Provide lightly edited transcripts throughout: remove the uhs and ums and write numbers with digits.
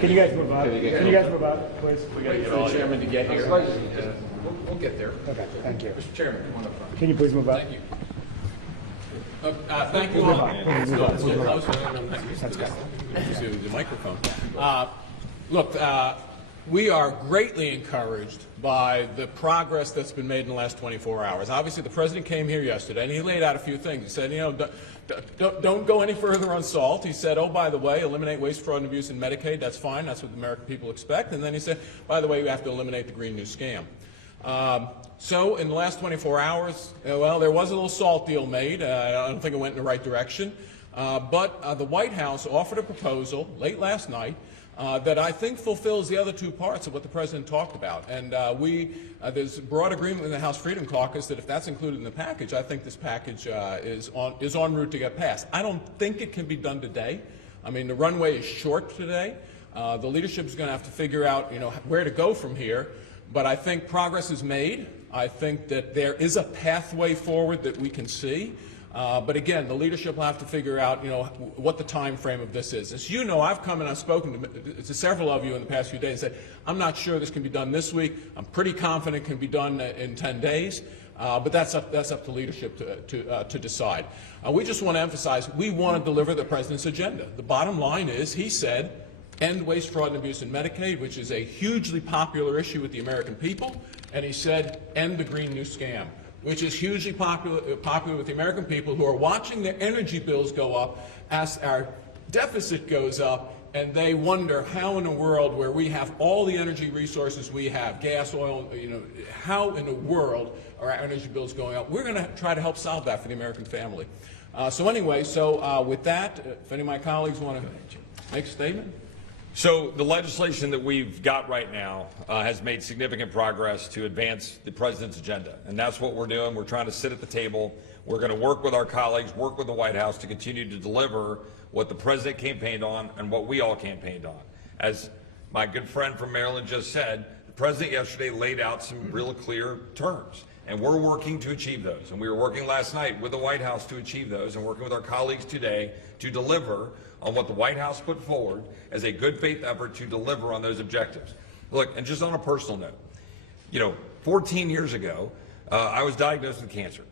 Can you guys move up? Can you guys move up, please? We got to get all the chairman to get here. We'll get there. Okay, thank you. Mr. Chairman, come on up front. Can you please move up? Thank you. Thank you all. Let's get closer to the microphone. Look, we are greatly encouraged by the progress that's been made in the last 24 hours. Obviously, the president came here yesterday, and he laid out a few things. He said, don't go any further on SALT. He said, oh, by the way, eliminate waste, fraud, and abuse in Medicaid. That's fine. That's what the American people expect. And then he said, by the way, we have to eliminate the Green New Scam. So in the last 24 hours, well, there was a little SALT deal made. I don't think it went in the right direction. But the White House offered a proposal late last night that I think fulfills the other two parts of what the president talked about. And there's broad agreement in the House Freedom Caucus that if that's included in the package, I think this package is en route to get passed. I don't think it can be done today. I mean, the runway is short today. The leadership is going to have to figure out, where to go from here. But I think progress is made. I think that there is a pathway forward that we can see. But again, the leadership will have to figure out, what the time frame of this is. As you know, I've come and I've spoken to several of you in the past few days and said, I'm not sure this can be done this week. I'm pretty confident it can be done in 10 days. But that's up to leadership to decide. We just want to emphasize, we want to deliver the president's agenda. The bottom line is, he said, end waste, fraud, and abuse in Medicaid, which is a hugely popular issue with the American people. And he said, end the Green New Scam, which is hugely popular with the American people who are watching their energy bills go up as our deficit goes up, and they wonder how in a world where we have all the energy resources we have, gas, oil, how in the world are our energy bills going up? We're going to try to help solve that for the American family. With that, if any of my colleagues want to make a statement. So the legislation that we've got right now has made significant progress to advance the president's agenda, and that's what we're doing. We're trying to sit at the table. We're going to work with our colleagues, work with the White House to continue to deliver what the president campaigned on and what we all campaigned on. As my good friend from Maryland just said, the president yesterday laid out some real clear terms, and we're working to achieve those. And we were working last night with the White House to achieve those, and working with our colleagues today to deliver on what the White House put forward as a good faith effort to deliver on those objectives. Look, and just on a personal note, 14 years ago, I was diagnosed with cancer.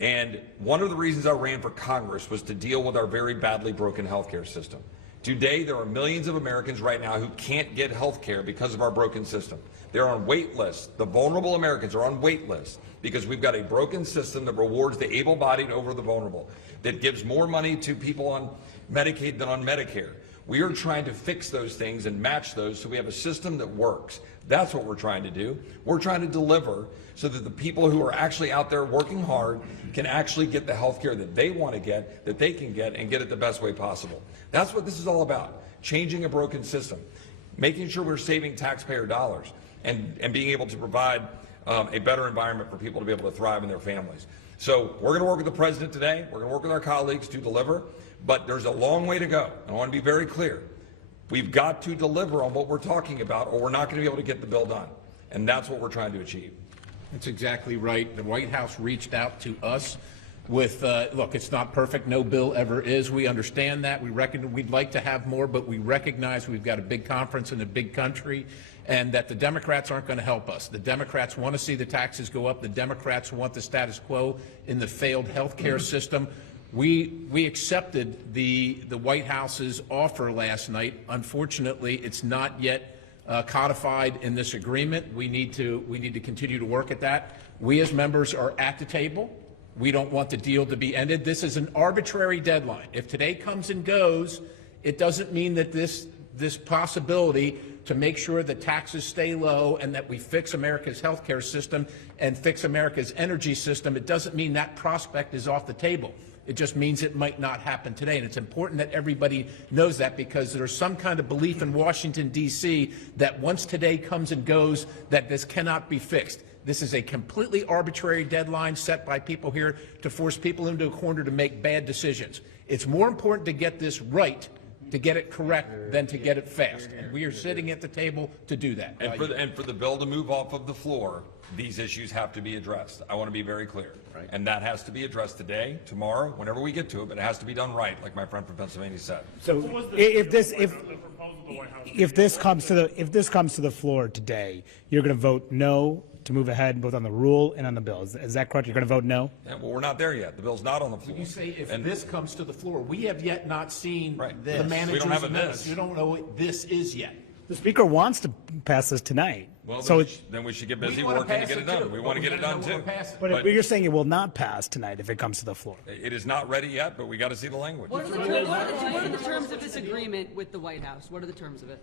And one of the reasons I ran for Congress was to deal with our very badly broken healthcare system. Today, there are millions of Americans right now who can't get health care because of our broken system. They're on wait lists. The vulnerable Americans are on wait lists because we've got a broken system that rewards the able-bodied over the vulnerable, that gives more money to people on Medicaid than on Medicare. We are trying to fix those things and match those so we have a system that works. That's what we're trying to do. We're trying to deliver so that the people who are actually out there working hard can actually get the health care that they want to get, that they can get, and get it the best way possible. That's what this is all about, changing a broken system, making sure we're saving taxpayer dollars, and being able to provide a better environment for people to be able to thrive in their families. So we're going to work with the president today. We're going to work with our colleagues to deliver, but there's a long way to go. I want to be very clear. We've got to deliver on what we're talking about, or we're not going to be able to get the bill done. And that's what we're trying to achieve. That's exactly right. The White House reached out to us with, look, it's not perfect. No bill ever is. We understand that. We'd like to have more, but we recognize we've got a big conference in a big country, and that the Democrats aren't going to help us. The Democrats want to see the taxes go up. The Democrats want the status quo in the failed health care system. We accepted the White House's offer last night. Unfortunately, it's not yet codified in this agreement. We need to continue to work at that. We as members are at the table. We don't want the deal to be ended. This is an arbitrary deadline. If today comes and goes, it doesn't mean that this possibility to make sure that taxes stay low and that we fix America's health care system and fix America's energy system, it doesn't mean that prospect is off the table. It just means it might not happen today. And it's important that everybody knows that, because there's some kind of belief in Washington, D.C. that once today comes and goes, that this cannot be fixed. This is a completely arbitrary deadline set by people here to force people into a corner to make bad decisions. It's more important to get this right, to get it correct, than to get it fast. And we are sitting at the table to do that. And for the bill to move off of the floor these issues have to be addressed. I want to be very clear. Right. And that has to be addressed today, tomorrow, whenever we get to it, but it has to be done right, like my friend from Pennsylvania said. So if this comes to the floor today, you're going to vote no to move ahead both on the rule and on the bill. Is that correct? You're going to vote no? Yeah, well, we're not there yet. The bill's not on the floor. You say if this comes to the floor, we have yet not seen this. the manager's We don't have a amendments. this. You don't know what this is yet. The speaker wants to pass this tonight. Well, so then we should get busy We wanna working to pass get it it done. too, We but want to we get it gotta done know too. when we're passing. but you're saying it will not pass tonight if it comes to the floor. It is not ready yet, but we got to see the language. What are the terms of this agreement with the White House? What are the terms of it?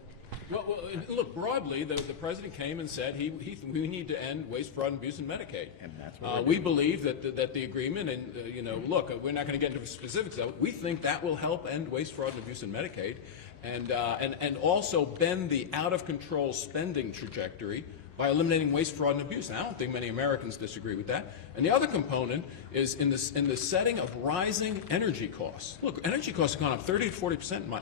Well, look, broadly, the president came and said we need to end waste, fraud, and abuse in Medicaid. And that's what we believe that the agreement, and look, we're not going to get into specifics of it. We think that will help end waste, fraud, and abuse in Medicaid, and also bend the out of control spending trajectory by eliminating waste, fraud, and abuse. And I don't think many Americans disagree with that. And the other component is in the setting of rising energy costs. Look, energy costs have gone up 30 to 40%.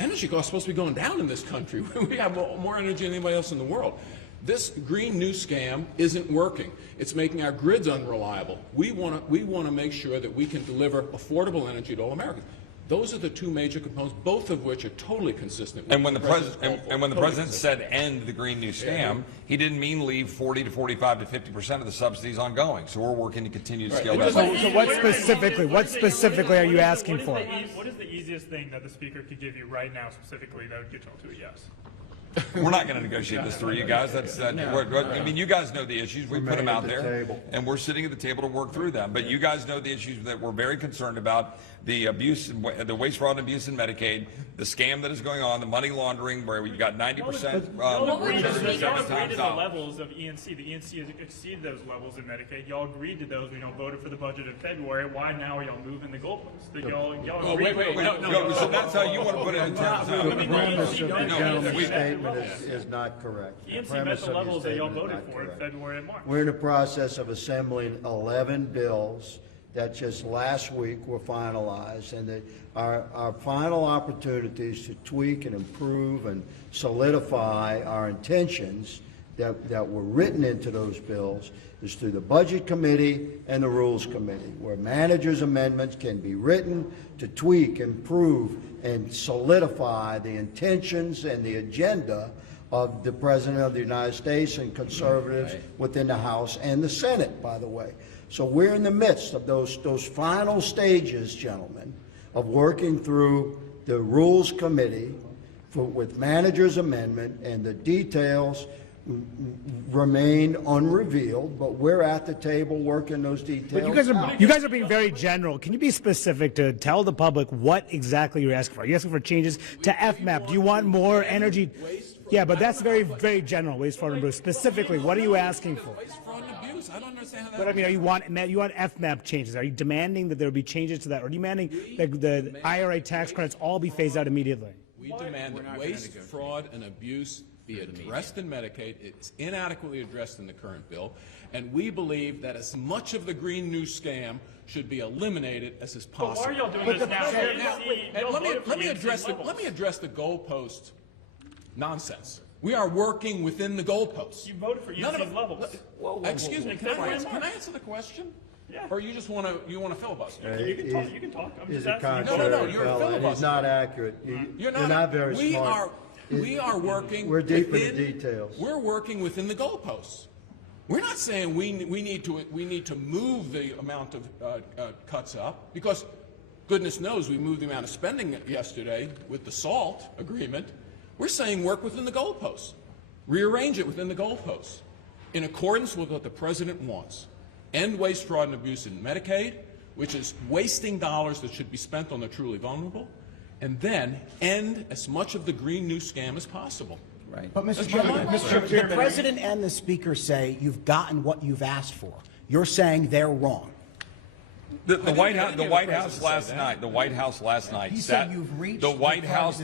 Energy costs supposed to be going down in this country. We have more energy than anybody else in the world. This green new scam isn't working. It's making our grids unreliable. We want to make sure that we can deliver affordable energy to all Americans. Those are the two major components, both of which are totally consistent. And when the president said end the green new scam, he didn't mean leave 40 to 45 to 50% of the subsidies ongoing. So we're working to continue to scale that. So what specifically are you asking for? What is the easiest thing that the speaker could give you right now specifically that would get you to a yes? We're not going to negotiate this through, you guys. I mean, you guys know the issues. We put them out there, and we're sitting at the table to work through them. But you guys know the issues that we're very concerned about: the abuse, the waste, fraud, and abuse in Medicaid, the scam that is going on, the money laundering, where we've got 90%. Y'all agreed to the levels of ENC. The ENC has exceeded those levels in Medicaid. Y'all agreed to those when y'all voted for the budget in February. Why now are y'all moving the goalposts? So that's how you want to put it in terms of. Is not correct. ENC met the levels that y'all voted for in February and March. We're in the process of assembling 11 bills that just last week were finalized, and our final opportunities to tweak and improve and solidify our intentions that were written into those bills is through the Budget Committee and the Rules Committee, where managers' amendments can be written to tweak, improve, and solidify the intentions and the agenda of the President of the United States and conservatives within the House and the Senate, by the way. So we're in the midst of those final stages, gentlemen, of working through the Rules Committee with managers' amendment, and the details remain unrevealed, but we're at the table working those details. But you guys are being very general. Can you be specific to tell the public what exactly you're asking for? Are you asking for changes to FMAP? Do you want more energy? Yeah, but that's very, very general. Waste, fraud, and abuse. Specifically, what are you asking for? Waste, fraud, and abuse. I don't understand how that. But I mean, you want FMAP changes? Are you demanding that there be changes to that, or are you demanding that the IRA tax credits all be phased out immediately? We demand that waste, fraud, and abuse be addressed in Medicaid. It's inadequately addressed in the current bill, and we believe that as much of the green new scam should be eliminated as is possible. But why are y'all doing this now? Let me address the goalpost nonsense. We are working within the goalposts. You voted for ENC's levels. Excuse me, can I answer the question? Yeah. Or you just want to filibuster? You can talk. I'm just asking. No, you're a filibuster. It's not accurate. You're not very smart. We are working. We're deep in the details. We're working within the goalposts. We're not saying we need to move the amount of cuts up, because goodness knows we moved the amount of spending yesterday with the SALT agreement. We're saying work within the goalposts, rearrange it within the goalposts, in accordance with what the president wants. End waste, fraud, and abuse in Medicaid, which is wasting dollars that should be spent on the truly vulnerable, and then end as much of the green new scam as possible. Right. But Mr. Chairman, the President and the Speaker say you've gotten what you've asked for. You're saying they're wrong. The White House last night. He said you've reached the White House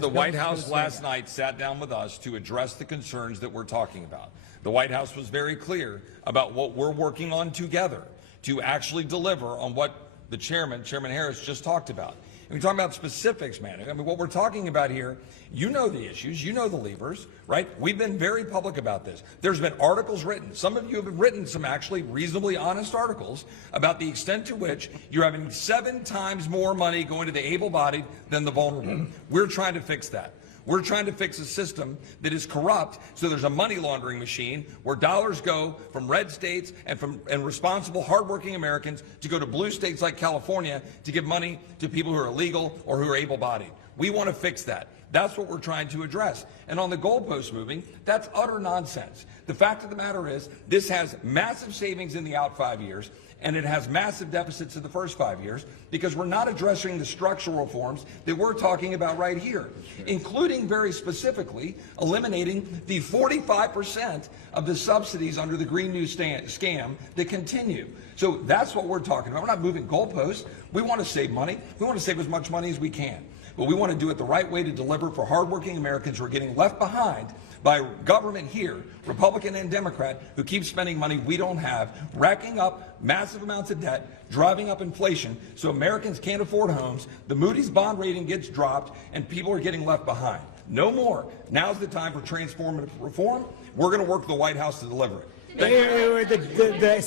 last night sat down with us to address the concerns that we're talking about. The White House was very clear about what we're working on together to actually deliver on what the Chairman Harris, just talked about. And we talk about specifics, man. I mean, what we're talking about here, you know the issues, you know the levers, right? We've been very public about this. There's been articles written. Some of you have written some actually reasonably honest articles about the extent to which you're having 7 times more money going to the able-bodied than the vulnerable. We're trying to fix that. We're trying to fix a system that is corrupt, so there's a money laundering machine where dollars go from red states and responsible, hardworking Americans to go to blue states like California to give money to people who are illegal or who are able-bodied. We want to fix that. That's what we're trying to address. And on the goalpost moving, that's utter nonsense. The fact of the matter is, this has massive savings in the out 5 years, and it has massive deficits in the first 5 years, because we're not addressing the structural reforms that we're talking about right here, including very specifically eliminating the 45% of the subsidies under the Green New scam that continue. So that's what we're talking about. We're not moving goalposts. We want to save money. We want to save as much money as we can. But we want to do it the right way to deliver for hardworking Americans who are getting left behind by government here, Republican and Democrat, who keep spending money we don't have, racking up massive amounts of debt, driving up inflation so Americans can't afford homes, the Moody's bond rating gets dropped, and people are getting left behind. No more. Now's the time for transformative reform. We're going to work with the White House to deliver it. The